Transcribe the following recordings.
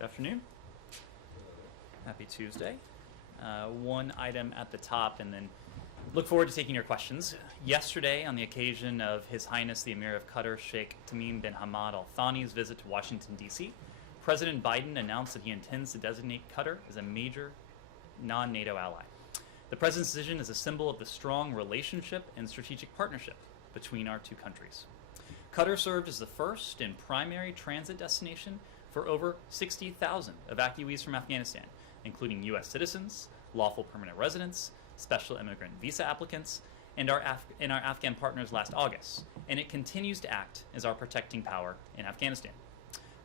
Good afternoon. Happy Tuesday. One item at the top, and then look forward to taking your questions. Yesterday, on the occasion of His Highness the Emir of Qatar, Sheikh Tamim bin Hamad Al Thani's visit to Washington, D.C., President Biden announced that he intends to designate Qatar as a major non-NATO ally. The president's decision is a symbol of the strong relationship and strategic partnership between our two countries. Qatar served as the first and primary transit destination for over 60,000 evacuees from Afghanistan, including U.S. citizens, lawful permanent residents, special immigrant visa applicants, and our Afghan partners last August, and it continues to act as our protecting power in Afghanistan.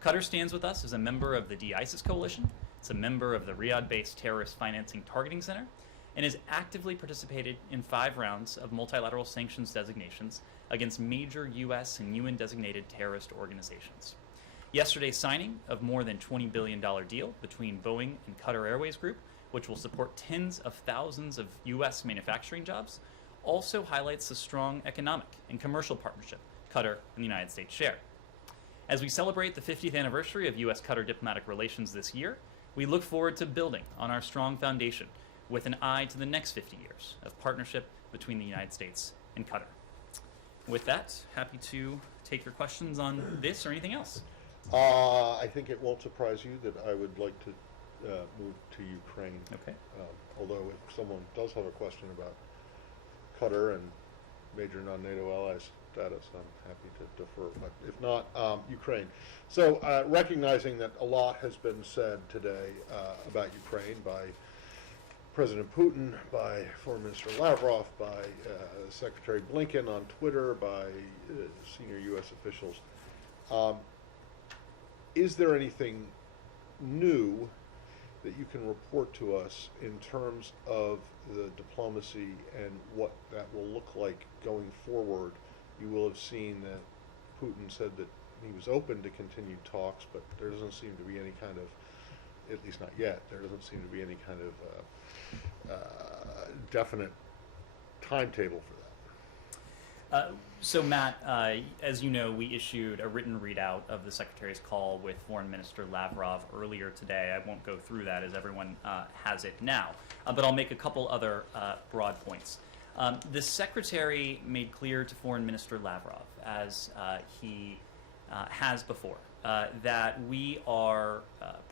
Qatar stands with us as a member of the de-ISIS coalition. It's a member of the Riyadh-based Terrorist Financing Targeting Center, and has actively participated in 5 rounds of multilateral sanctions designations against major U.S. and UN-designated terrorist organizations. Yesterday's signing of more than $20 billion deal between Boeing and Qatar Airways Group, which will support tens of thousands of U.S. manufacturing jobs, also highlights the strong economic and commercial partnership Qatar and the United States share. As we celebrate the 50th anniversary of U.S.-Qatar diplomatic relations this year, we look forward to building on our strong foundation with an eye to the next 50 years of partnership between the United States and Qatar. With that, happy to take your questions on this or anything else. I think it won't surprise you that I would like to move to Ukraine. Okay. Although if someone does have a question about Qatar and major non-NATO allies status, I'm happy to defer. But if not, Ukraine. So recognizing that a lot has been said today about Ukraine by President Putin, by Foreign Minister Lavrov, by Secretary Blinken on Twitter, by senior U.S. officials, is there anything new that you can report to us in terms of the diplomacy and what that will look like going forward? You will have seen that Putin said that he was open to continued talks, but there doesn't seem to be any kind of, at least not yet, there doesn't seem to be any kind of definite timetable for that. So Matt, as you know, we issued a written readout of the Secretary's call with Foreign Minister Lavrov earlier today. I won't go through that as everyone has it now, but I'll make a couple other broad points. The Secretary made clear to Foreign Minister Lavrov, as he has before, that we are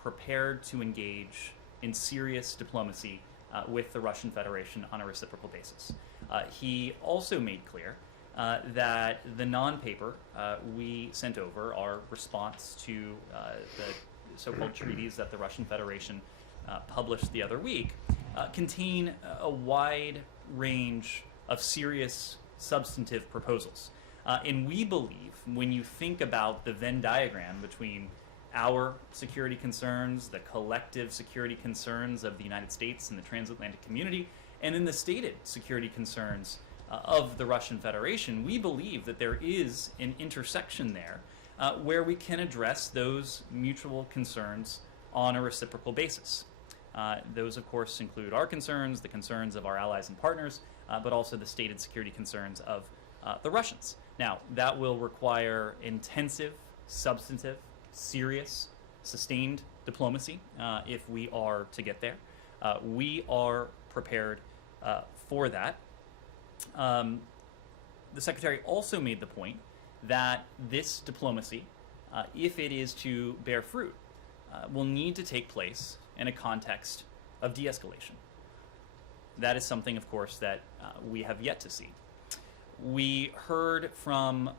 prepared to engage in serious diplomacy with the Russian Federation on a reciprocal basis. He also made clear that the non-paper we sent over, our response to the so-called treaties that the Russian Federation published the other week, contain a wide range of serious substantive proposals. And we believe, when you think about the Venn diagram between our security concerns, the collective security concerns of the United States and the transatlantic community, and then the stated security concerns of the Russian Federation, we believe that there is an intersection there where we can address those mutual concerns on a reciprocal basis. Those, of course, include our concerns, the concerns of our allies and partners, but also the stated security concerns of the Russians. Now, that will require intensive, substantive, serious, sustained diplomacy if we are to get there. We are prepared for that. The Secretary also made the point that this diplomacy, if it is to bear fruit, will need to take place in a context of de-escalation. That is something, of course, that we have yet to see. We heard from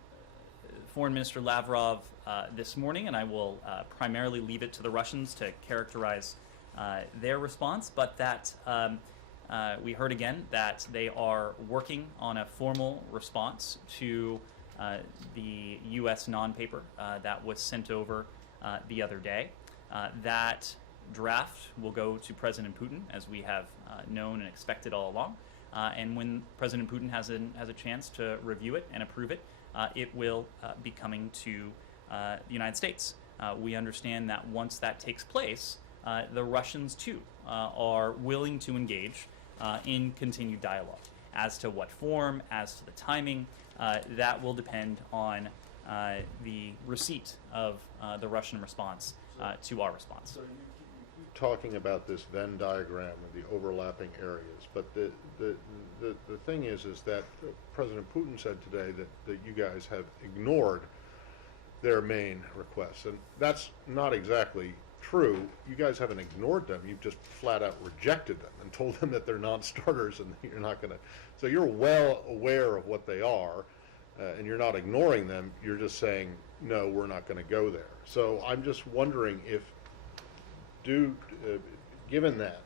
Foreign Minister Lavrov this morning, and I will primarily leave it to the Russians to characterize their response, but that we heard again that they are working on a formal response to the U.S. non-paper that was sent over the other day. That draft will go to President Putin, as we have known and expected all along. And when President Putin has a chance to review it and approve it, it will be coming to the United States. We understand that once that takes place, the Russians, too, are willing to engage in continued dialogue. As to what form, as to the timing, that will depend on the receipt of the Russian response to our response. So you keep talking about this Venn diagram and the overlapping areas, but the thing is that President Putin said today that you guys have ignored their main requests, and that's not exactly true. You guys haven't ignored them, you've just flat out rejected them and told them that they're non-starters and you're not going to, so you're well aware of what they are, and you're not ignoring them, you're just saying, no, we're not going to go there. So I'm just wondering if, given that,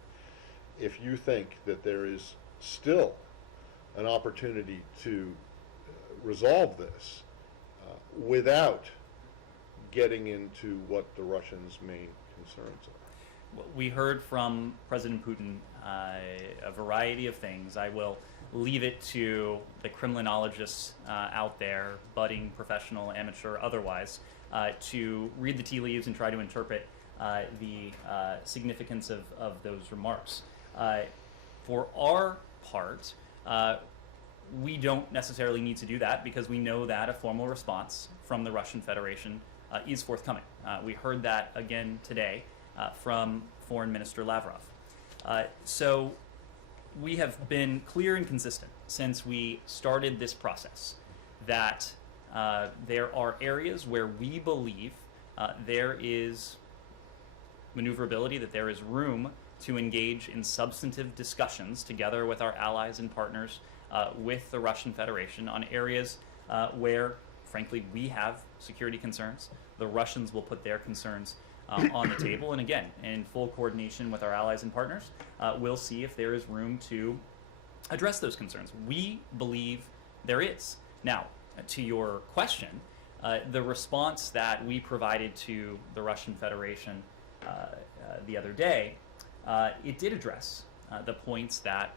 if you think that there is still an opportunity to resolve this without getting into what the Russians' main concerns are. We heard from President Putin a variety of things. I will leave it to the criminologists out there, budding, professional, amateur, otherwise, to read the tea leaves and try to interpret the significance of those remarks. For our part, we don't necessarily need to do that because we know that a formal response from the Russian Federation is forthcoming. We heard that again today from Foreign Minister Lavrov. So we have been clear and consistent since we started this process that there are areas where we believe there is maneuverability, that there is room to engage in substantive discussions together with our allies and partners with the Russian Federation on areas where, frankly, we have security concerns. The Russians will put their concerns on the table, and again, in full coordination with our allies and partners, we'll see if there is room to address those concerns. We believe there is. Now, to your question, the response that we provided to the Russian Federation the other day, it did address the points that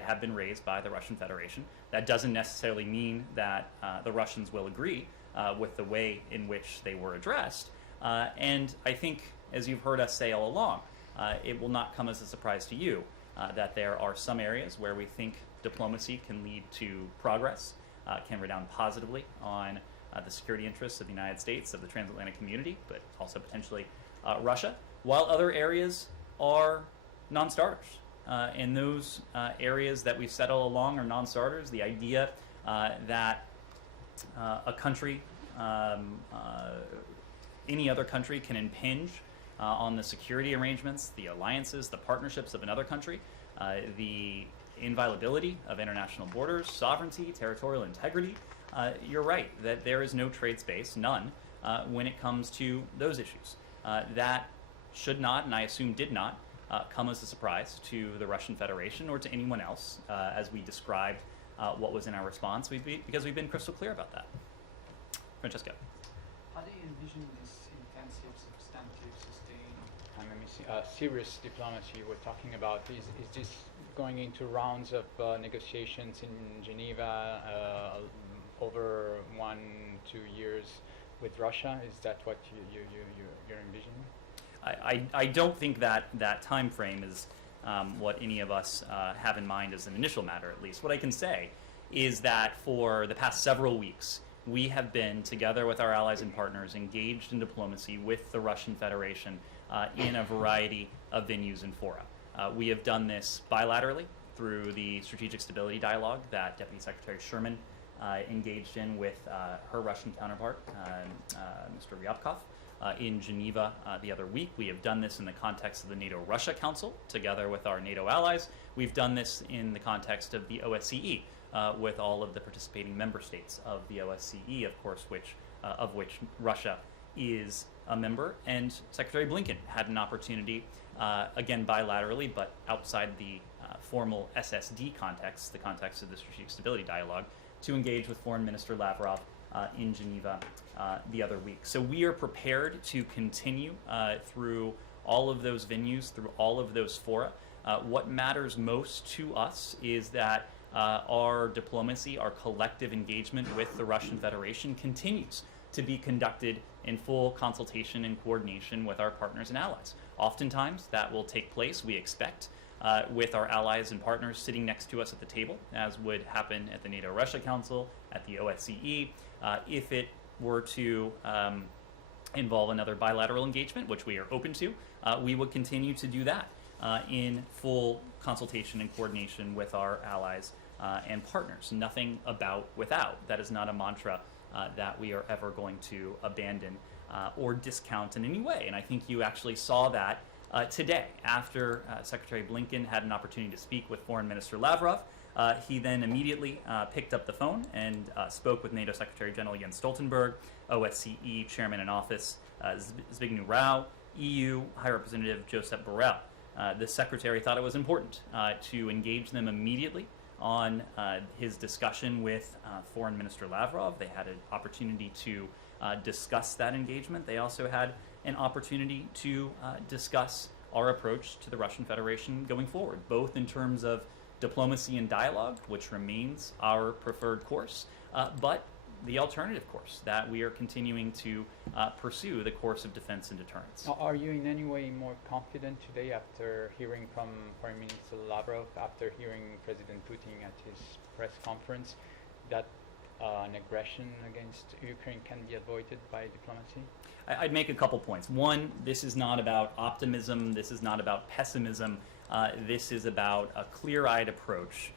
have been raised by the Russian Federation. That doesn't necessarily mean that the Russians will agree with the way in which they were addressed. And I think, as you've heard us say all along, it will not come as a surprise to you that there are some areas where we think diplomacy can lead to progress, can redound positively on the security interests of the United States, of the transatlantic community, but also potentially Russia, while other areas are non-starters. And those areas that we've said all along are non-starters. The idea that a country, any other country, can impinge on the security arrangements, the alliances, the partnerships of another country, the inviolability of international borders, sovereignty, territorial integrity. You're right that there is no trade space, none, when it comes to those issues. That should not, and I assume did not, come as a surprise to the Russian Federation or to anyone else as we described what was in our response, because we've been crystal clear about that. Francesco. How do you envision this intensive, substantive, sustained, serious diplomacy we're talking about? Is this going into rounds of negotiations in Geneva over 1-2 years with Russia? Is that what you're envisioning? I don't think that time frame is what any of us have in mind as an initial matter, at least. What I can say is that for the past several weeks, we have been, together with our allies and partners, engaged in diplomacy with the Russian Federation in a variety of venues and fora. We have done this bilaterally through the Strategic Stability Dialogue that Deputy Secretary Sherman engaged in with her Russian counterpart, Mr. Ryabkov, in Geneva the other week. We have done this in the context of the NATO-Russia Council, together with our NATO allies. We've done this in the context of the OSCE, with all of the participating member states of the OSCE, of course, of which Russia is a member. And Secretary Blinken had an opportunity, again bilaterally, but outside the formal SSD context, the context of the Strategic Stability Dialogue, to engage with Foreign Minister Lavrov in Geneva the other week. So we are prepared to continue through all of those venues, through all of those fora. What matters most to us is that our diplomacy, our collective engagement with the Russian Federation continues to be conducted in full consultation and coordination with our partners and allies. Oftentimes that will take place, we expect, with our allies and partners sitting next to us at the table, as would happen at the NATO-Russia Council, at the OSCE. If it were to involve another bilateral engagement, which we are open to, we would continue to do that in full consultation and coordination with our allies and partners. Nothing about without. That is not a mantra that we are ever going to abandon or discount in any way. And I think you actually saw that today after Secretary Blinken had an opportunity to speak with Foreign Minister Lavrov. He then immediately picked up the phone and spoke with NATO Secretary General Jens Stoltenberg, OSCE Chairman in Office Zbigniew Rau, EU High Representative Josep Borrell. The Secretary thought it was important to engage them immediately on his discussion with Foreign Minister Lavrov. They had an opportunity to discuss that engagement. They also had an opportunity to discuss our approach to the Russian Federation going forward, both in terms of diplomacy and dialogue, which remains our preferred course, but the alternative course that we are continuing to pursue, the course of defense and deterrence. Are you in any way more confident today after hearing from Foreign Minister Lavrov, after hearing President Putin at his press conference, that an aggression against Ukraine can be avoided by diplomacy? I'd make a couple points. One, this is not about optimism. This is not about pessimism. This is about a clear-eyed approach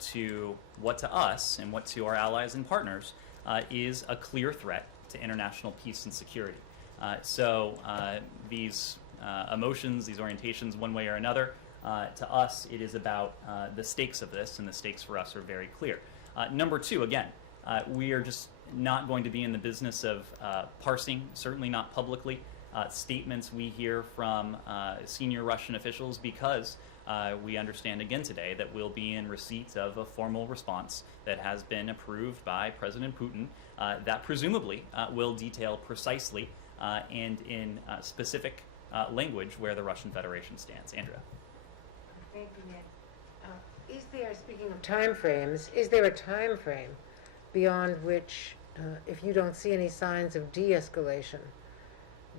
to what to us and what to our allies and partners is a clear threat to international peace and security. So these emotions, these orientations, one way or another, to us, it is about the stakes of this, and the stakes for us are very clear. Number two, again, we are just not going to be in the business of parsing, certainly not publicly, statements we hear from senior Russian officials, because we understand again today that we'll be in receipt of a formal response that has been approved by President Putin that presumably will detail precisely and in specific language where the Russian Federation stands. Andrea. Thank you, Nick. Is there, speaking of time frames, is there a time frame beyond which, if you don't see any signs of de-escalation,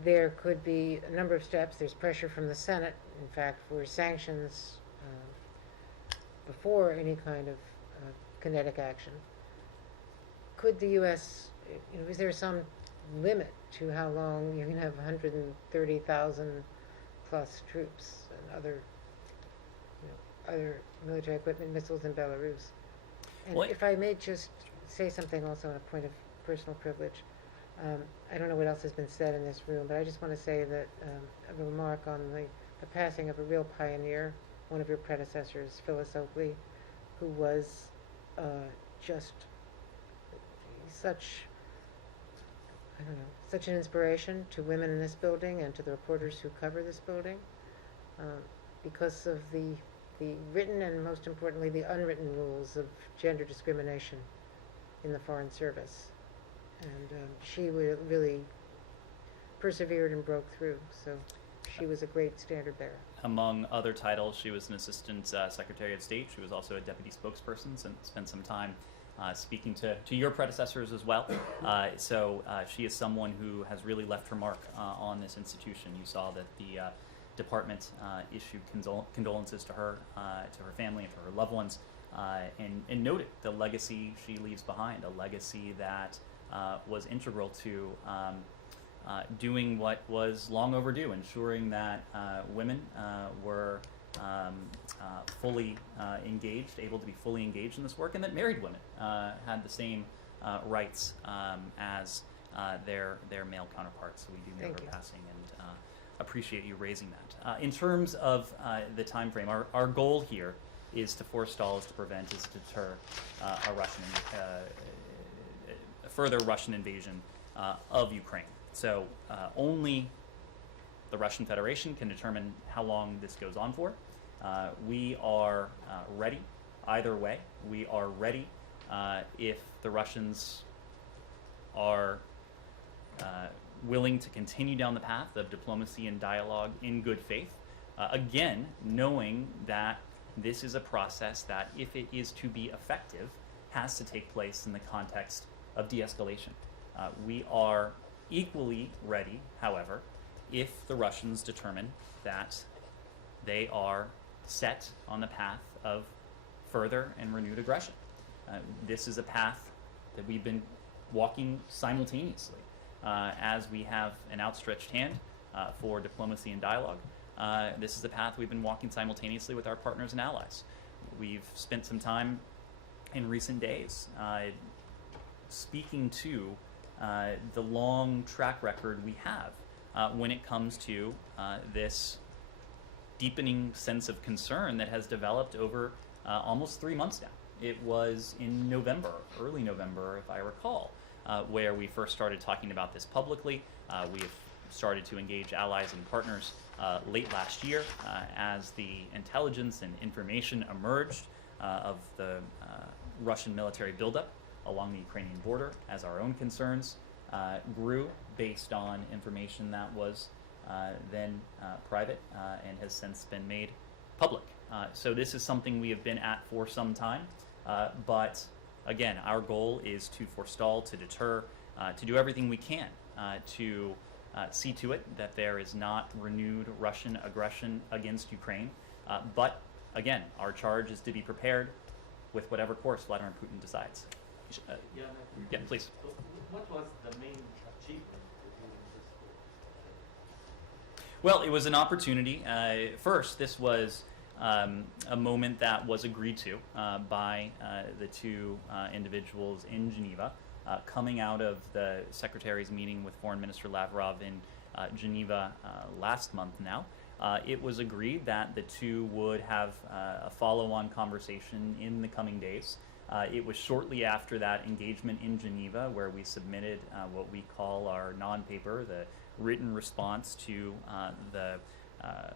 there could be a number of steps? There's pressure from the Senate, in fact, for sanctions before any kind of kinetic action. Could the U.S., is there some limit to how long you can have 130,000 plus troops and other military equipment, missiles in Belarus? And if I may just say something also on a point of personal privilege. I don't know what else has been said in this room, but I just want to say that a remark on the passing of a real pioneer, one of your predecessors, Phyllis Oakley, who was just such an inspiration to women in this building and to the reporters who cover this building, because of the written and, most importantly, the unwritten rules of gender discrimination in the Foreign Service. And she really persevered and broke through, so she was a great standard bearer. Among other titles, she was an Assistant Secretary of State. She was also a Deputy Spokesperson and spent some time speaking to your predecessors as well. So she is someone who has really left her mark on this institution. You saw that the department issued condolences to her family, and to her loved ones, and noted the legacy she leaves behind, a legacy that was integral to doing what was long overdue, ensuring that women were fully engaged, able to be fully engaged in this work, and that married women had the same rights as their male counterparts. So we do know her passing, and appreciate you raising that. In terms of the time frame, our goal here is to forestall, is to prevent, is to deter a further Russian invasion of Ukraine. So only the Russian Federation can determine how long this goes on for. We are ready either way. We are ready if the Russians are willing to continue down the path of diplomacy and dialogue in good faith. Again, knowing that this is a process that, if it is to be effective, has to take place in the context of de-escalation. We are equally ready, however, if the Russians determine that they are set on the path of further and renewed aggression. This is a path that we've been walking simultaneously as we have an outstretched hand for diplomacy and dialogue. This is the path we've been walking simultaneously with our partners and allies. We've spent some time in recent days speaking to the long track record we have when it comes to this deepening sense of concern that has developed over almost 3 months now. It was in November, early November, if I recall, where we first started talking about this publicly. We have started to engage allies and partners late last year as the intelligence and information emerged of the Russian military buildup along the Ukrainian border, as our own concerns grew based on information that was then private and has since been made public. So this is something we have been at for some time, but again, our goal is to forestall, to deter, to do everything we can to see to it that there is not renewed Russian aggression against Ukraine. But again, our charge is to be prepared with whatever course Vladimir Putin decides. Yeah, please. So what was the main achievement during this? Well, it was an opportunity. First, this was a moment that was agreed to by the two individuals in Geneva, coming out of the Secretary's meeting with Foreign Minister Lavrov in Geneva last month now. It was agreed that the two would have a follow-on conversation in the coming days. It was shortly after that engagement in Geneva where we submitted what we call our non-paper, the written response to the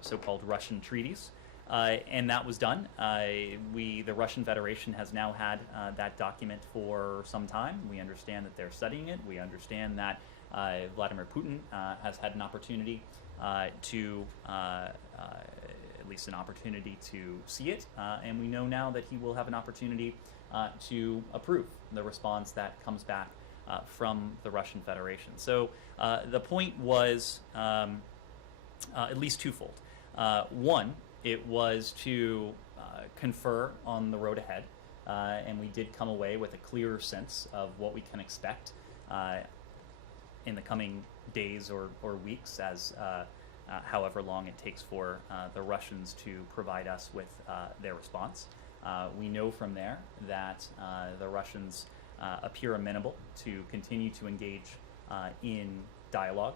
so-called Russian treaties. And that was done. The Russian Federation has now had that document for some time. We understand that they're studying it. We understand that Vladimir Putin has had an opportunity to, at least an opportunity to see it. And we know now that he will have an opportunity to approve the response that comes back from the Russian Federation. So the point was at least twofold. One, it was to confer on the road ahead, and we did come away with a clearer sense of what we can expect in the coming days or weeks, as however long it takes for the Russians to provide us with their response. We know from there that the Russians appear amenable to continue to engage in dialogue.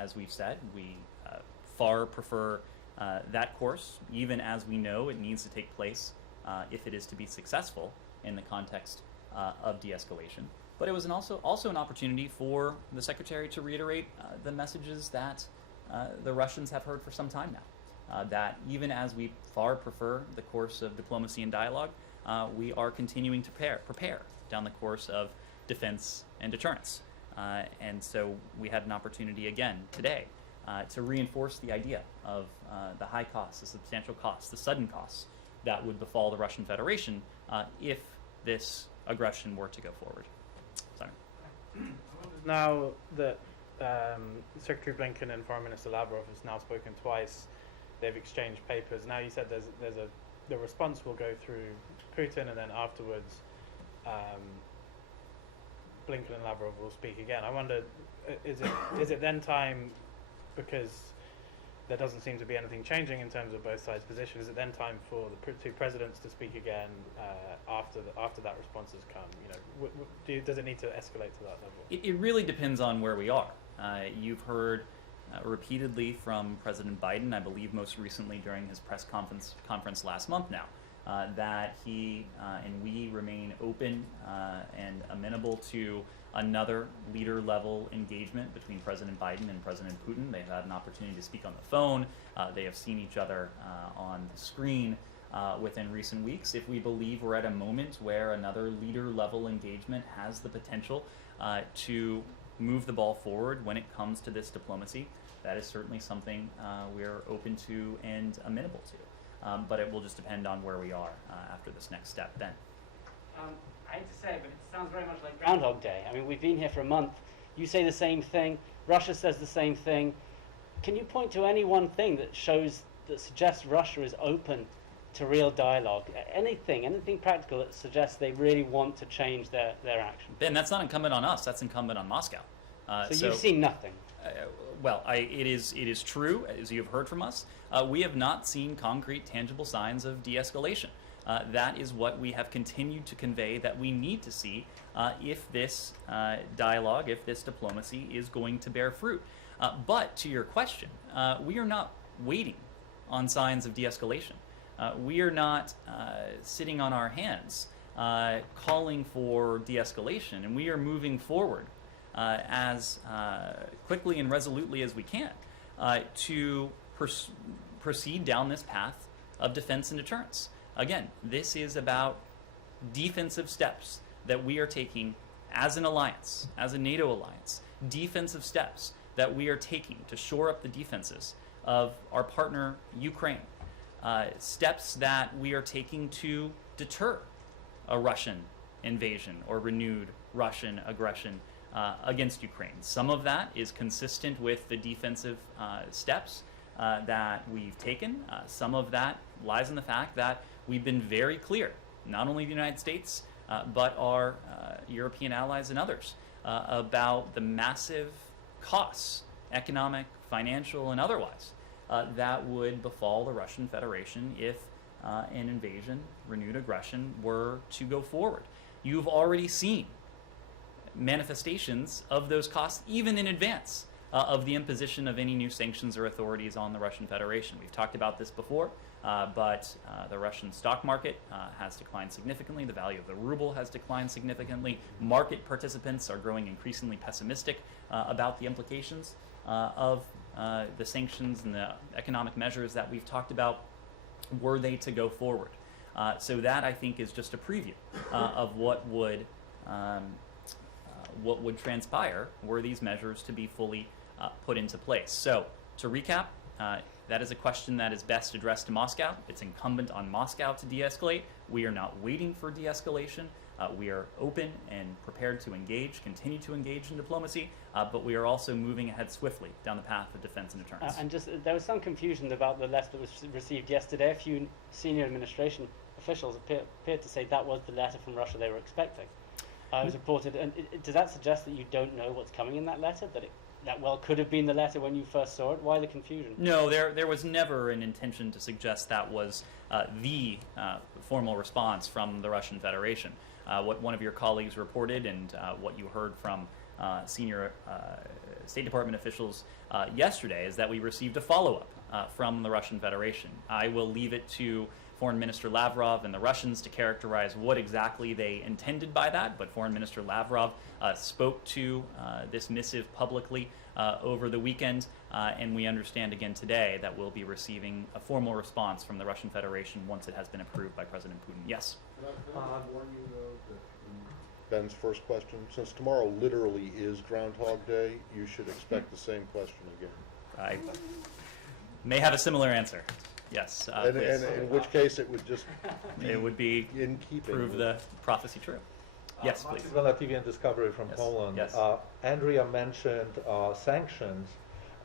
As we've said, we far prefer that course, even as we know it needs to take place if it is to be successful in the context of de-escalation. But it was also an opportunity for the Secretary to reiterate the messages that the Russians have heard for some time now. That even as we far prefer the course of diplomacy and dialogue, we are continuing to prepare down the course of defense and deterrence. And so we had an opportunity again today to reinforce the idea of the high costs, the substantial costs, the sudden costs that would befall the Russian Federation if this aggression were to go forward. Sorry. Now that Secretary Blinken and Foreign Minister Lavrov has now spoken twice, they've exchanged papers. Now you said the response will go through Putin, and then afterwards Blinken and Lavrov will speak again. I wonder, is it then time, because there doesn't seem to be anything changing in terms of both sides' position, is it then time for the two presidents to speak again after that response has come? Does it need to escalate to that level? It really depends on where we are. You've heard repeatedly from President Biden, I believe most recently during his press conference last month now, that he and we remain open and amenable to another leader-level engagement between President Biden and President Putin. They've had an opportunity to speak on the phone. They have seen each other on the screen within recent weeks. If we believe we're at a moment where another leader-level engagement has the potential to move the ball forward when it comes to this diplomacy, that is certainly something we're open to and amenable to. But it will just depend on where we are after this next step then. I hate to say it, but it sounds very much like Groundhog Day. I mean, we've been here for a month. You say the same thing. Russia says the same thing. Can you point to any one thing that suggests Russia is open to real dialogue? Anything practical that suggests they really want to change their action? Ben, that's not incumbent on us. That's incumbent on Moscow. So you've seen nothing. Well, it is true, as you have heard from us. We have not seen concrete, tangible signs of de-escalation. That is what we have continued to convey that we need to see if this dialogue, if this diplomacy is going to bear fruit. But to your question, we are not waiting on signs of de-escalation. We are not sitting on our hands calling for de-escalation, and we are moving forward as quickly and resolutely as we can to proceed down this path of defense and deterrence. Again, this is about defensive steps that we are taking as an alliance, as a NATO alliance, defensive steps that we are taking to shore up the defenses of our partner Ukraine, steps that we are taking to deter a Russian invasion or renewed Russian aggression against Ukraine. Some of that is consistent with the defensive steps that we've taken. Some of that lies in the fact that we've been very clear, not only the United States, but our European allies and others, about the massive costs, economic, financial, and otherwise, that would befall the Russian Federation if an invasion, renewed aggression, were to go forward. You've already seen manifestations of those costs even in advance of the imposition of any new sanctions or authorities on the Russian Federation. We've talked about this before, but the Russian stock market has declined significantly. The value of the ruble has declined significantly. Market participants are growing increasingly pessimistic about the implications of the sanctions and the economic measures that we've talked about were they to go forward. So that, I think, is just a preview of what would transpire were these measures to be fully put into place. So, to recap, that is a question that is best addressed to Moscow. It's incumbent on Moscow to de-escalate. We are not waiting for de-escalation. We are open and prepared to engage, continue to engage in diplomacy, but we are also moving ahead swiftly down the path of defense and deterrence. And just there was some confusion about the letter that was received yesterday. A few senior administration officials appeared to say that was the letter from Russia they were expecting. It was reported, and does that suggest that you don't know what's coming in that letter? That well could have been the letter when you first saw it? Why the confusion? No, there was never an intention to suggest that was the formal response from the Russian Federation. What one of your colleagues reported and what you heard from senior State Department officials yesterday is that we received a follow-up from the Russian Federation. I will leave it to Foreign Minister Lavrov and the Russians to characterize what exactly they intended by that, but Foreign Minister Lavrov spoke to this missive publicly over the weekend, and we understand again today that we'll be receiving a formal response from the Russian Federation once it has been approved by President Putin. Yes? Can I warn you, though, that Ben's first question, since tomorrow literally is Groundhog Day, you should expect the same question again. I may have a similar answer. Yes. And in which case it would just it would be in keeping prove the prophecy true. Yes, please. TV and Discovery from Yes. Poland. Yes. Andrea mentioned sanctions,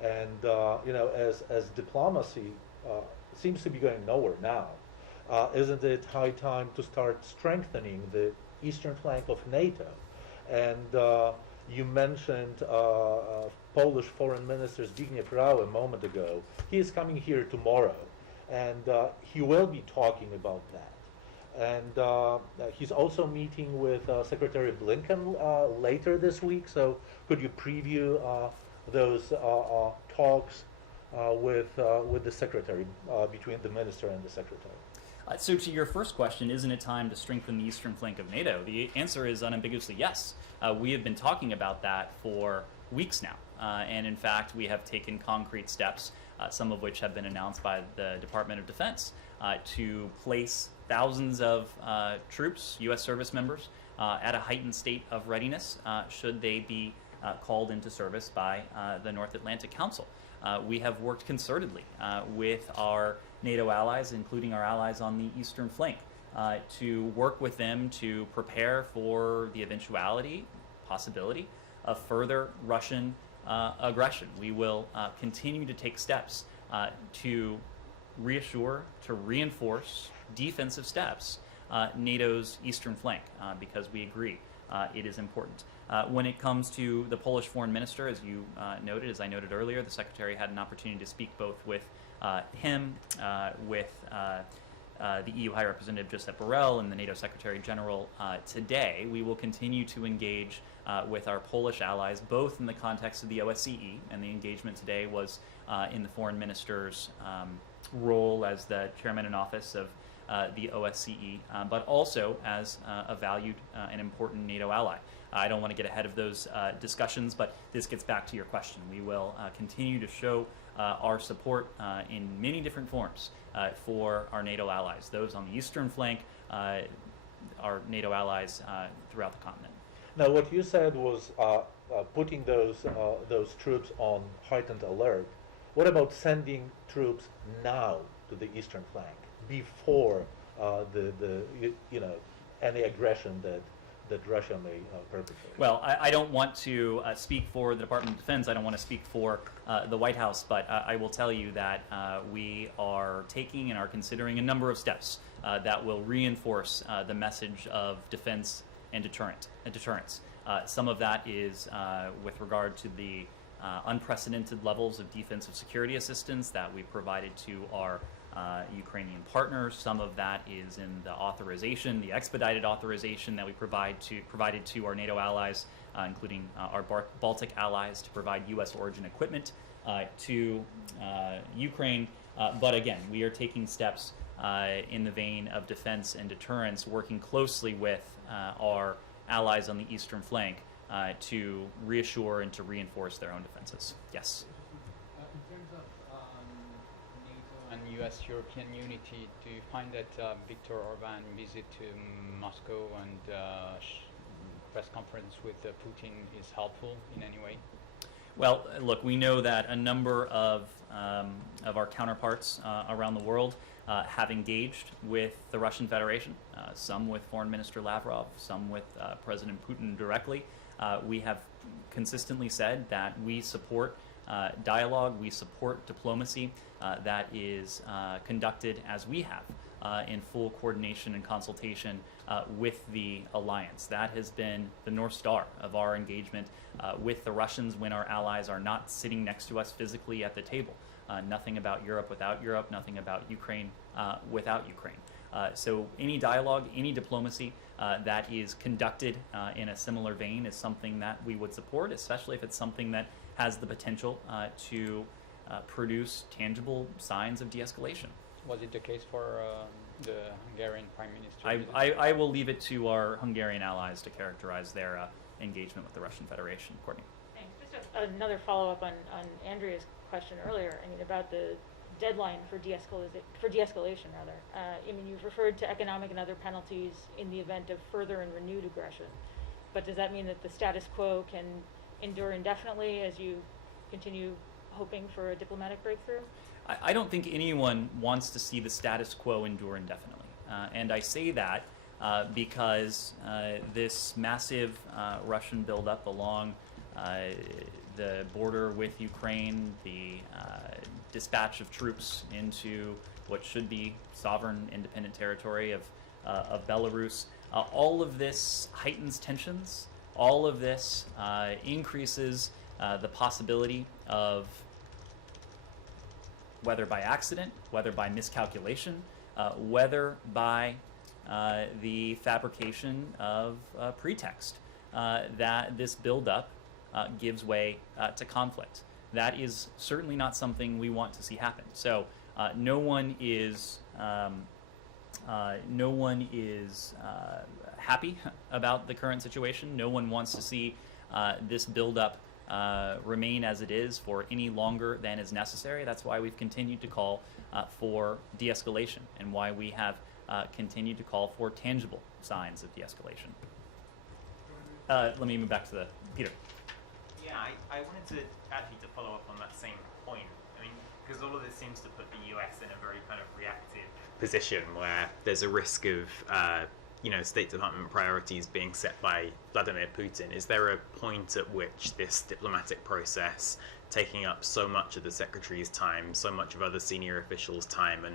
and as diplomacy seems to be going nowhere now, isn't it high time to start strengthening the eastern flank of NATO? And you mentioned Polish Foreign Minister Zbigniew Rau a moment ago. He is coming here tomorrow, and he will be talking about that. And he's also meeting with Secretary Blinken later this week. So could you preview those talks with the secretary, between the minister and the secretary? So to your first question, isn't it time to strengthen the eastern flank of NATO? The answer is unambiguously yes. We have been talking about that for weeks now. And in fact, we have taken concrete steps, some of which have been announced by the Department of Defense, to place thousands of troops, U.S. service members, at a heightened state of readiness should they be called into service by the North Atlantic Council. We have worked concertedly with our NATO allies, including our allies on the eastern flank, to work with them to prepare for the eventuality, possibility, of further Russian aggression. We will continue to take steps to reassure, to reinforce defensive steps NATO's eastern flank, because we agree it is important. When it comes to the Polish foreign minister, as you noted, as I noted earlier, the secretary had an opportunity to speak both with him, with the EU High Representative Josep Borrell, and the NATO Secretary General today. We will continue to engage with our Polish allies, both in the context of the OSCE, and the engagement today was in the foreign minister's role as the chairman in office of the OSCE, but also as a valued and important NATO ally. I don't want to get ahead of those discussions, but this gets back to your question. We will continue to show our support in many different forms for our NATO allies, those on the eastern flank, our NATO allies throughout the continent. Now, what you said was putting those troops on heightened alert. What about sending troops now to the eastern flank before any aggression that Russia may perpetrate? Well, I don't want to speak for the Department of Defense. I don't want to speak for the White House, but I will tell you that we are taking and are considering a number of steps that will reinforce the message of defense and deterrence. Some of that is with regard to the unprecedented levels of defensive security assistance that we provided to our Ukrainian partners. Some of that is in the authorization, the expedited authorization that we provided to our NATO allies, including our Baltic allies, to provide U.S. origin equipment to Ukraine. But again, we are taking steps in the vein of defense and deterrence, working closely with our allies on the eastern flank to reassure and to reinforce their own defenses. Yes. In terms of NATO and U.S.-European unity, do you find that Viktor Orban visit to Moscow and press conference with Putin is helpful in any way? Well, look, we know that a number of our counterparts around the world have engaged with the Russian Federation, some with Foreign Minister Lavrov, some with President Putin directly. We have consistently said that we support dialogue, we support diplomacy that is conducted as we have in full coordination and consultation with the alliance. That has been the North Star of our engagement with the Russians when our allies are not sitting next to us physically at the table. Nothing about Europe without Europe, nothing about Ukraine without Ukraine. So any dialogue, any diplomacy that is conducted in a similar vein is something that we would support, especially if it's something that has the potential to produce tangible signs of de-escalation. Was it the case for the Hungarian Prime Minister? I will leave it to our Hungarian allies to characterize their engagement with the Russian Federation. Courtney. Thanks. Just another follow-up on Andrea's question earlier. I mean, about the deadline for de-escalation, rather. I mean, you've referred to economic and other penalties in the event of further and renewed aggression. But does that mean that the status quo can endure indefinitely as you continue hoping for a diplomatic breakthrough? I don't think anyone wants to see the status quo endure indefinitely. And I say that because this massive Russian buildup along the border with Ukraine, the dispatch of troops into what should be sovereign, independent territory of Belarus, all of this heightens tensions. All of this increases the possibility of, whether by accident, whether by miscalculation, whether by the fabrication of pretext, that this buildup gives way to conflict. That is certainly not something we want to see happen. So no one is happy about the current situation. No one wants to see this buildup remain as it is for any longer than is necessary. That's why we've continued to call for de-escalation, and why we have continued to call for tangible signs of de-escalation. Let me move back to Peter. Yeah, I wanted to actually to follow up on that same point. I mean, because all of this seems to put the US in a very kind of reactive position where there's a risk of State Department priorities being set by Vladimir Putin, is there a point at which this diplomatic process, taking up so much of the secretary's time, so much of other senior officials' time,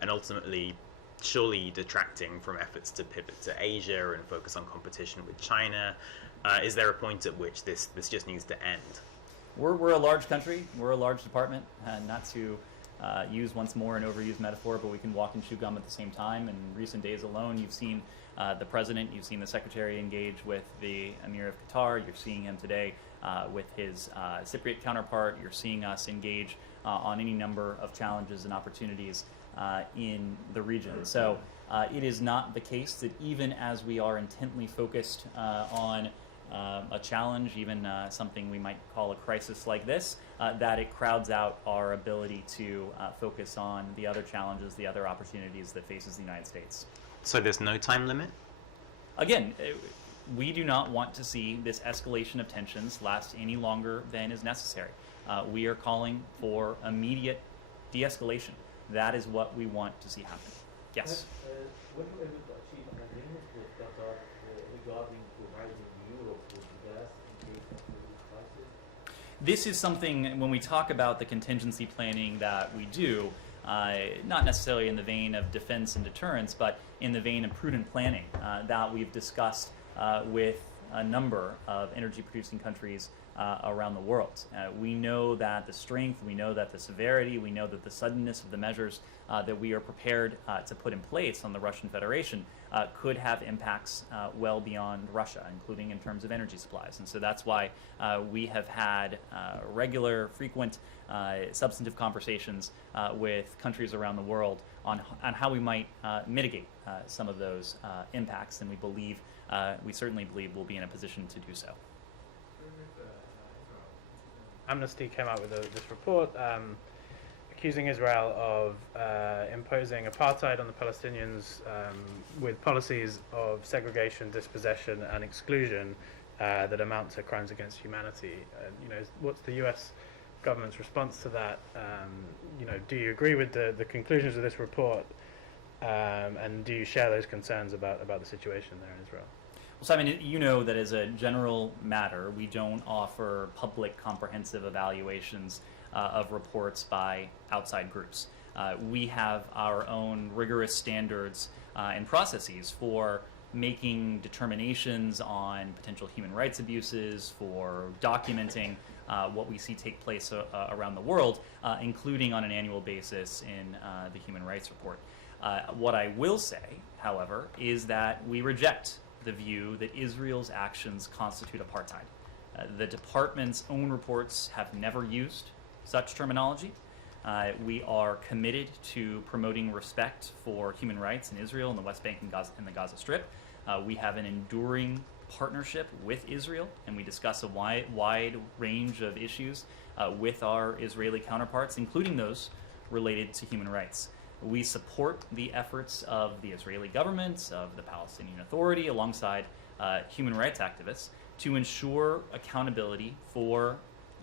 and ultimately surely detracting from efforts to pivot to Asia and focus on competition with China, is there a point at which this just needs to end? We're a large country. We're a large department. Not to use once more an overused metaphor, but we can walk and chew gum at the same time. In recent days alone, you've seen the president, you've seen the secretary engage with the Emir of Qatar. You're seeing him today with his Cypriot counterpart. You're seeing us engage on any number of challenges and opportunities in the region. So it is not the case that even as we are intently focused on a challenge, even something we might call a crisis like this, that it crowds out our ability to focus on the other challenges, the other opportunities that faces the United States. So there's no time limit? Again, we do not want to see this escalation of tensions last any longer than is necessary. We are calling for immediate de-escalation. That is what we want to see happen. Yes? Were you able to achieve an agreement with Qatar regarding providing Europe with gas in case of the crisis? This is something, when we talk about the contingency planning that we do, not necessarily in the vein of defense and deterrence, but in the vein of prudent planning that we've discussed with a number of energy-producing countries around the world. We know that the strength, we know that the severity, we know that the suddenness of the measures that we are prepared to put in place on the Russian Federation could have impacts well beyond Russia, including in terms of energy supplies. And so that's why we have had regular, frequent, substantive conversations with countries around the world on how we might mitigate some of those impacts, and we certainly believe we'll be in a position to do so. Amnesty came out with this report accusing Israel of imposing apartheid on the Palestinians with policies of segregation, dispossession, and exclusion that amount to crimes against humanity. What's the U.S. government's response to that? Do you agree with the conclusions of this report, and do you share those concerns about the situation there in Israel? Well, Simon, you know that as a general matter, we don't offer public comprehensive evaluations of reports by outside groups. We have our own rigorous standards and processes for making determinations on potential human rights abuses, for documenting what we see take place around the world, including on an annual basis in the Human Rights Report. What I will say, however, is that we reject the view that Israel's actions constitute apartheid. The department's own reports have never used such terminology. We are committed to promoting respect for human rights in Israel, in the West Bank and the Gaza Strip. We have an enduring partnership with Israel, and we discuss a wide range of issues with our Israeli counterparts, including those related to human rights. We support the efforts of the Israeli government, of the Palestinian Authority, alongside human rights activists, to ensure accountability for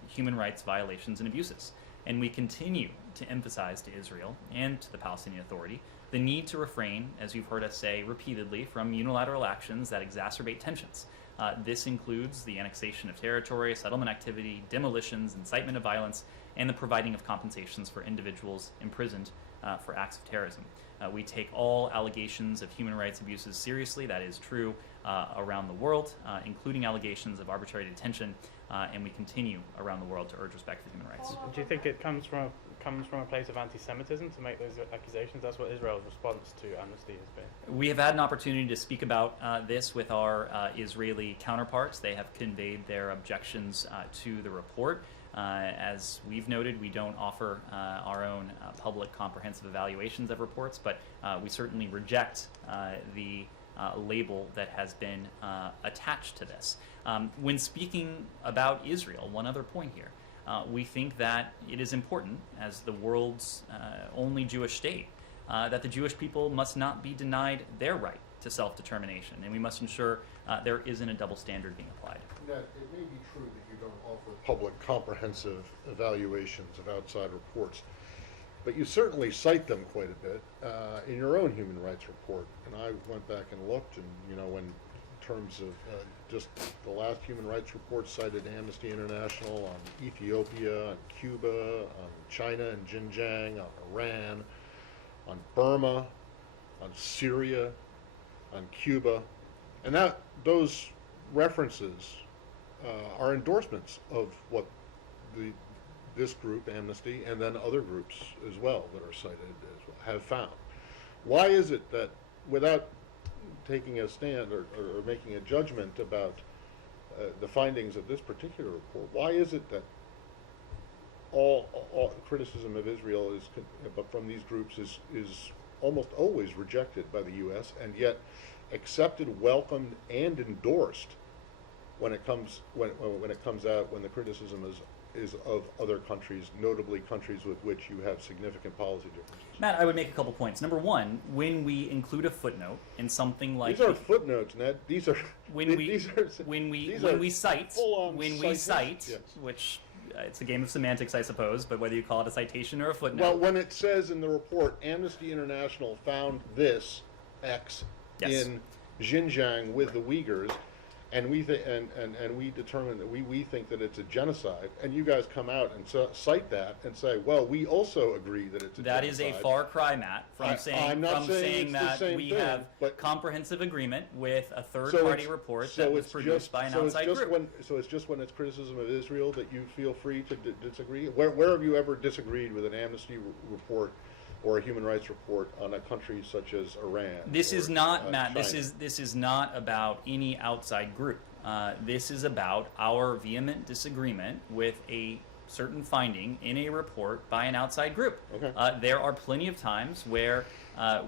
human rights violations and abuses. And we continue to emphasize to Israel and to the Palestinian Authority the need to refrain, as you've heard us say repeatedly, from unilateral actions that exacerbate tensions. This includes the annexation of territory, settlement activity, demolitions, incitement of violence, and the providing of compensations for individuals imprisoned for acts of terrorism. We take all allegations of human rights abuses seriously. That is true around the world, including allegations of arbitrary detention, and we continue around the world to urge respect for human rights. Do you think it comes from a place of anti-Semitism to make those accusations? That's what Israel's response to Amnesty has been. We have had an opportunity to speak about this with our Israeli counterparts. They have conveyed their objections to the report. As we've noted, we don't offer our own public comprehensive evaluations of reports, but we certainly reject the label that has been attached to this. When speaking about Israel, one other point here, we think that it is important, as the world's only Jewish state, that the Jewish people must not be denied their right to self-determination, and we must ensure there isn't a double standard being applied. Ned, it may be true that you don't offer public comprehensive evaluations of outside reports, but you certainly cite them quite a bit in your own human rights report. And I went back and looked, and in terms of just the last human rights report cited Amnesty International on Ethiopia, on Cuba, on China and Xinjiang, on Iran, on Burma, on Syria, on Cuba, and those references are endorsements of what this group, Amnesty, and then other groups as well that are cited as well, have found. Why is it that, without taking a stand or making a judgment about the findings of this particular report, why is it that all criticism of Israel but from these groups is almost always rejected by the U.S. and yet accepted, welcomed, and endorsed when it comes out, when the criticism is of other countries, notably countries with which you have significant policy differences? Matt, I would make a couple points. Number one, when we include a footnote in something like these are footnotes, Ned. These are when we cite, yes. which it's a game of semantics, I suppose, but whether you call it a citation or a footnote. Well, when it says in the report, Amnesty International found this X Yes. in Xinjiang with the Uyghurs, and we we determine that we think that it's a genocide, and you guys come out and cite that and say, well, we also agree that it's a That genocide. is a far cry, Matt, from saying it's the same we thing, have but comprehensive agreement with a so third-party it's- report so that was it's produced just- by an so it's outside just group. so it's just when it's criticism of Israel that you feel free to disagree? Where have you ever disagreed with an Amnesty report or a human rights report on a country such as Iran? This is not, Matt. China? This is not about any outside group. This is about our vehement disagreement with a certain finding in a report by an outside group. Okay. There are plenty of times where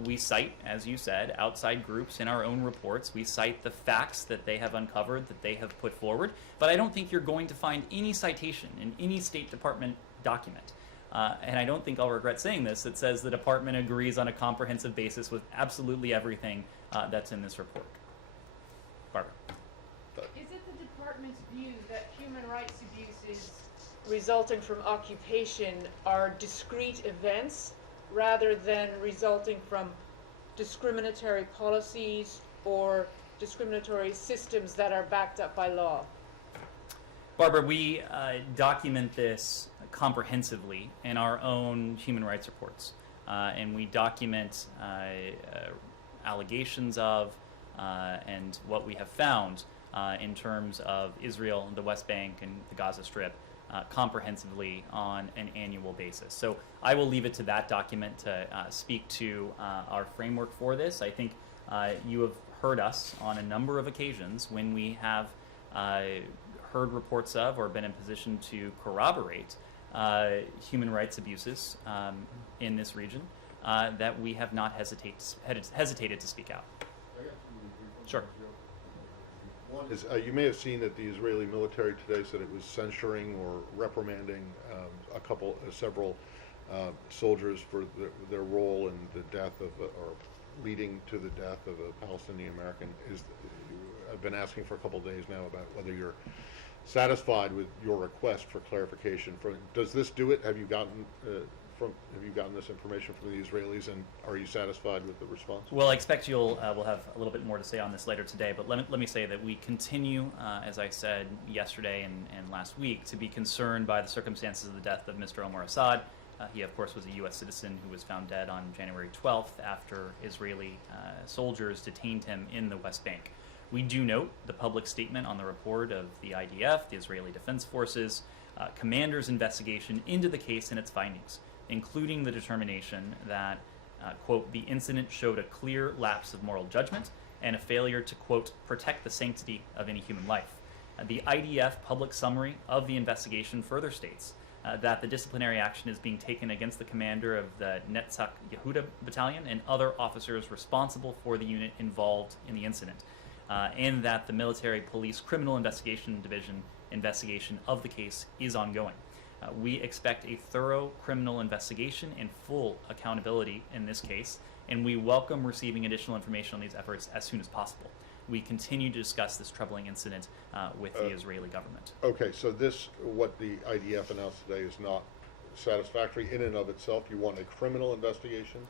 we cite, as you said, outside groups in our own reports. We cite the facts that they have uncovered, that they have put forward. But I don't think you're going to find any citation in any State Department document. And I don't think I'll regret saying this, that says the department agrees on a comprehensive basis with absolutely everything that's in this report. Barbara. Is it the department's view that human rights abuses resulting from occupation are discrete events rather than resulting from discriminatory policies or discriminatory systems that are backed up by law? Barbara, we document this comprehensively in our own human rights reports. And we document allegations of and what we have found in terms of Israel, the West Bank, and the Gaza Strip comprehensively on an annual basis. So I will leave it to that document to speak to our framework for this. I think you have heard us on a number of occasions when we have heard reports of or been in position to corroborate human rights abuses in this region, that we have not hesitated to speak out. Sure. One is, you may have seen that the Israeli military today said it was censuring or reprimanding several soldiers for their role in the death of, or leading to the death of a Palestinian American. I've been asking for a couple of days now about whether you're satisfied with your request for clarification. Does this do it? Have you gotten this information from the Israelis, and are you satisfied with the response? Well, I expect we'll have a little bit more to say on this later today, but let me say that we continue, as I said yesterday and last week, to be concerned by the circumstances of the death of Mr. Omar Assad. He, of course, was a U.S. citizen who was found dead on January 12th after Israeli soldiers detained him in the West Bank. We do note the public statement on the report of the IDF, the Israeli Defense Forces, commander's investigation into the case and its findings, including the determination that, quote, the incident showed a clear lapse of moral judgment and a failure to, quote, protect the sanctity of any human life. The IDF public summary of the investigation further states that the disciplinary action is being taken against the commander of the Netzach Yehuda battalion and other officers responsible for the unit involved in the incident, and that the Military Police Criminal Investigation Division investigation of the case is ongoing. We expect a thorough criminal investigation and full accountability in this case, and we welcome receiving additional information on these efforts as soon as possible. We continue to discuss this troubling incident with the Israeli government. Okay, so what the IDF announced today is not satisfactory in and of itself? You want a criminal investigation?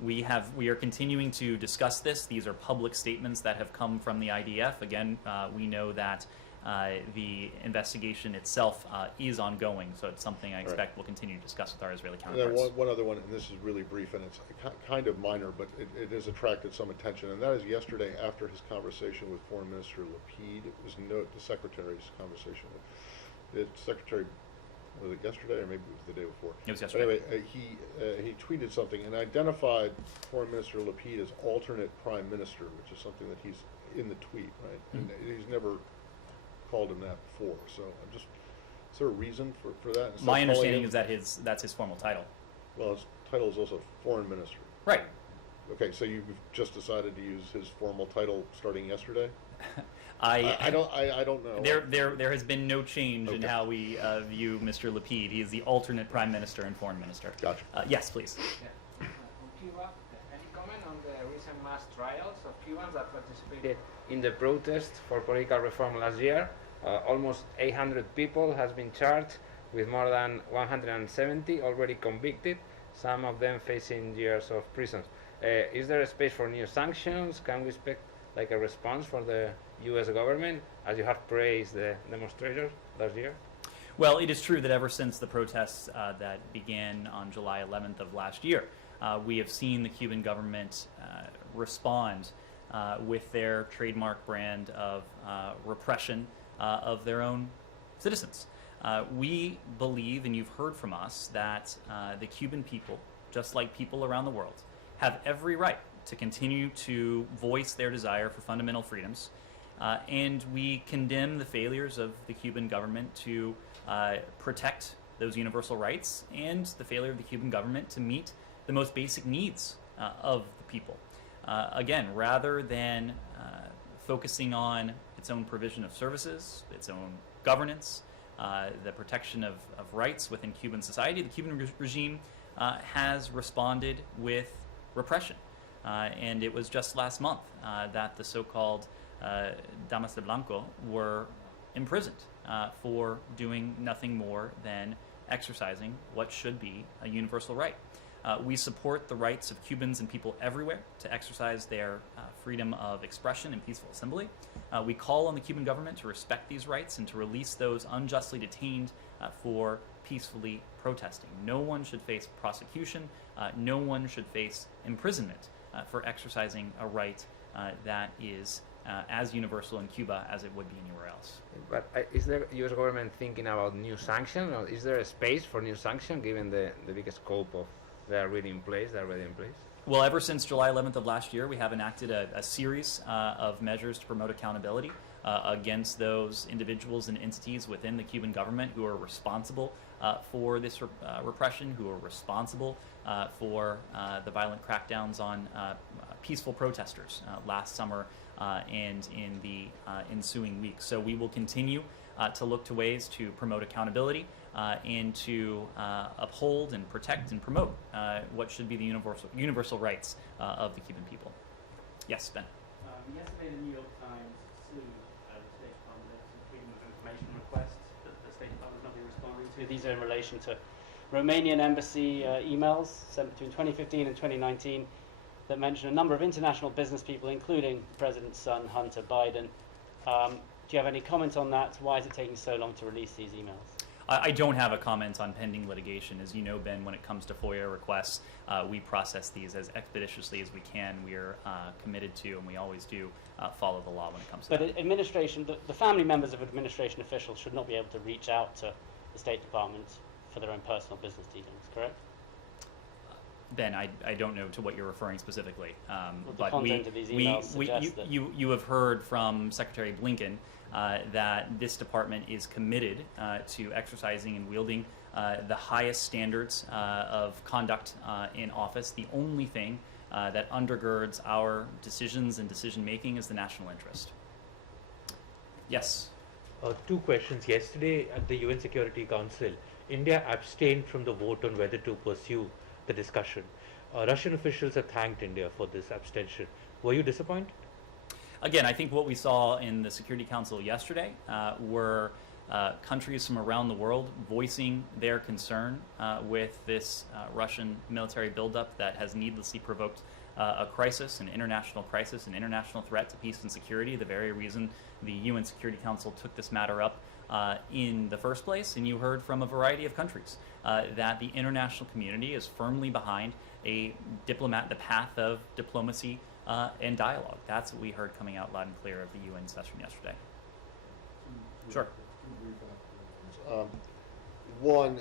We are continuing to discuss this. These are public statements that have come from the IDF. Again, we know that the investigation itself is ongoing, so it's something I expect we'll continue to discuss with our Israeli And counterparts. then one other one, and this is really brief, and it's kind of minor, but it has attracted some attention, and that is yesterday after his conversation with Foreign Minister Lapid. It was the Secretary's conversation with the Secretary. Was it yesterday or maybe it was the day before? It was yesterday. But anyway, he tweeted something and identified Foreign Minister Lapid as alternate prime minister, which is something that he's in the tweet, right? And he's never called him that before. So I'm just, is there a reason for that? Instead My of calling understanding him- is that that's his formal title. Well, his title is also Foreign Minister. Right. Okay, so you've just decided to use his formal title starting yesterday? I don't know. There has been no change in Okay. how we view Mr. Lapid. He is the alternate prime minister and foreign minister. Gotcha. Yes, please. On Cuba, any comment on the recent mass trials of Cubans that participated in the protest for political reform last year? Almost 800 people has been charged, with more than 170 already convicted, some of them facing years of prison. Is there a space for new sanctions? Can we expect like a response for the U.S. government, as you have praised the demonstrators last year? Well, it is true that ever since the protests that began on July 11th of last year, we have seen the Cuban government respond with their trademark brand of repression of their own citizens. We believe, and you've heard from us, that the Cuban people, just like people around the world, have every right to continue to voice their desire for fundamental freedoms. And we condemn the failures of the Cuban government to protect those universal rights and the failure of the Cuban government to meet the most basic needs of the people. Again, rather than focusing on its own provision of services, its own governance, the protection of rights within Cuban society, the Cuban regime has responded with repression. And it was just last month that the so-called Damas de Blanco were imprisoned for doing nothing more than exercising what should be a universal right. We support the rights of Cubans and people everywhere to exercise their freedom of expression and peaceful assembly. We call on the Cuban government to respect these rights and to release those unjustly detained for peacefully protesting. No one should face prosecution. No one should face imprisonment for exercising a right that is as universal in Cuba as it would be anywhere else. But is the U.S. government thinking about new sanctions, or is there a space for new sanctions given the big scope of they're already in place? Well, ever since July 11th of last year, we have enacted a series of measures to promote accountability against those individuals and entities within the Cuban government who are responsible for this repression, who are responsible for the violent crackdowns on peaceful protesters last summer and in the ensuing weeks. So we will continue to look to ways to promote accountability and to uphold and protect and promote what should be the universal rights of the Cuban people. Yes, Ben. Yesterday, the New York Times sued the State Department over some freedom of information requests that the State Department has not been responding to. These are in relation to Romanian embassy emails sent between 2015 and 2019 that mention a number of international business people, including the President's son, Hunter Biden. Do you have any comment on that? Why is it taking so long to release these emails? I don't have a comment on pending litigation. As you know, Ben, when it comes to FOIA requests, we process these as expeditiously as we can. We are committed to, and we always do, follow the law when it comes to that. But administration, the family members of administration officials should not be able to reach out to the State Department for their own personal business dealings, correct? Ben, I don't know to what you're referring specifically, the but content of these emails suggests that- you have heard from Secretary Blinken that this department is committed to exercising and wielding the highest standards of conduct in office. The only thing that undergirds our decisions and decision making is the national interest. Yes. Two questions. Yesterday at the UN Security Council, India abstained from the vote on whether to pursue the discussion. Russian officials have thanked India for this abstention. Were you disappointed? Again, I think what we saw in the Security Council yesterday were countries from around the world voicing their concern with this Russian military buildup that has needlessly provoked a crisis, an international threat to peace and security, the very reason the UN Security Council took this matter up in the first place. And you heard from a variety of countries that the international community is firmly behind the path of diplomacy and dialogue. That's what we heard coming out loud and clear of the UN session yesterday. Sure. One,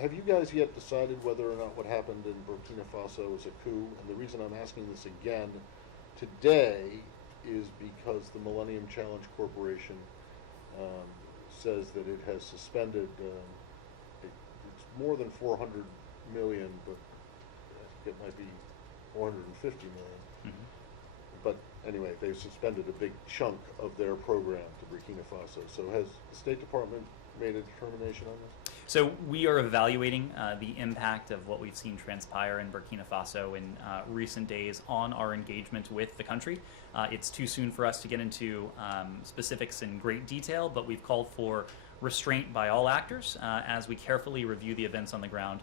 have you guys yet decided whether or not what happened in Burkina Faso was a coup? And the reason I'm asking this again today is because the Millennium Challenge Corporation says that it has suspended, it's more than 400 million, but I think it might be 450 million. Mm-hmm. But anyway, they've suspended a big chunk of their program to Burkina Faso. So has the State Department made a determination on this? So we are evaluating the impact of what we've seen transpire in Burkina Faso in recent days on our engagement with the country. It's too soon for us to get into specifics in great detail, but we've called for restraint by all actors as we carefully review the events on the ground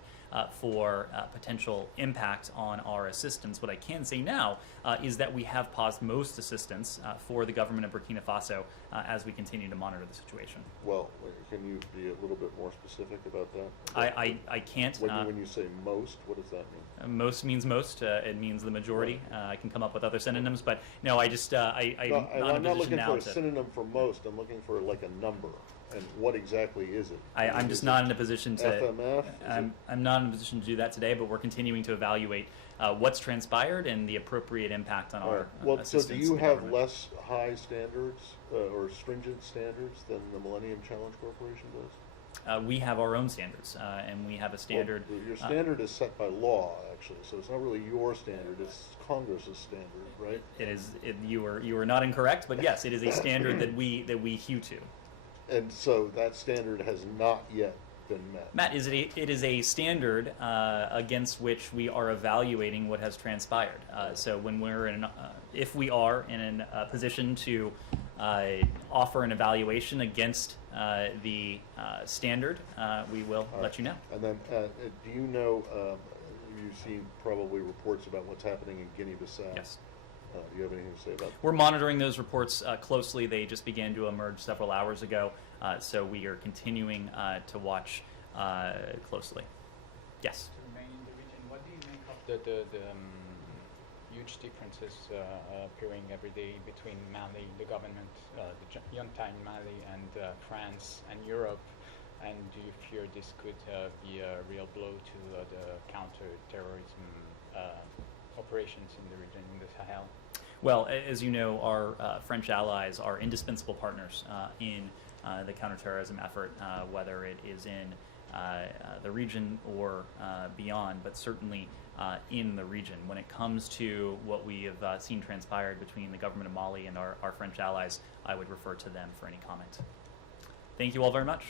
for potential impact on our assistance. What I can say now is that we have paused most assistance for the government of Burkina Faso as we continue to monitor the situation. Well, can you be a little bit more specific about that? I can't. When you say most, what does that mean? Most means most. It means the majority. I can come up with other synonyms, but no, I'm not looking for a synonym for most. I'm looking for like a number. And what exactly is it? I'm just not in a position to. FMF? I'm not in a position to do that today, but we're continuing to evaluate what's transpired and the appropriate impact on our assistance. So do you have less high standards or stringent standards than the Millennium Challenge Corporation does? We have our own standards, and we have a standard. Well, your standard is set by law, actually, so it's not really your standard; it's Congress's standard, right? It is. You are not incorrect, but yes, it is a standard that we hew to. And so that standard has not yet been met. Matt, it is a standard against which we are evaluating what has transpired. So when if we are in a position to offer an evaluation against the standard, we will let you know. And then, do you know? You've seen probably reports about what's happening in Guinea-Bissau. Yes. Do you have anything to say about that? We're monitoring those reports closely. They just began to emerge several hours ago, so we are continuing to watch closely. Yes? To remain in the region, what do you make of the huge differences appearing every day between Mali, the government, the junta in Mali, and France and Europe? And do you fear this could be a real blow to the counter-terrorism operations in the region, in the Sahel? Well, as you know, our French allies are indispensable partners in the counterterrorism effort, whether it is in the region or beyond, but certainly in the region. When it comes to what we have seen transpired between the government of Mali and our French allies, I would refer to them for any comment. Thank you all very much.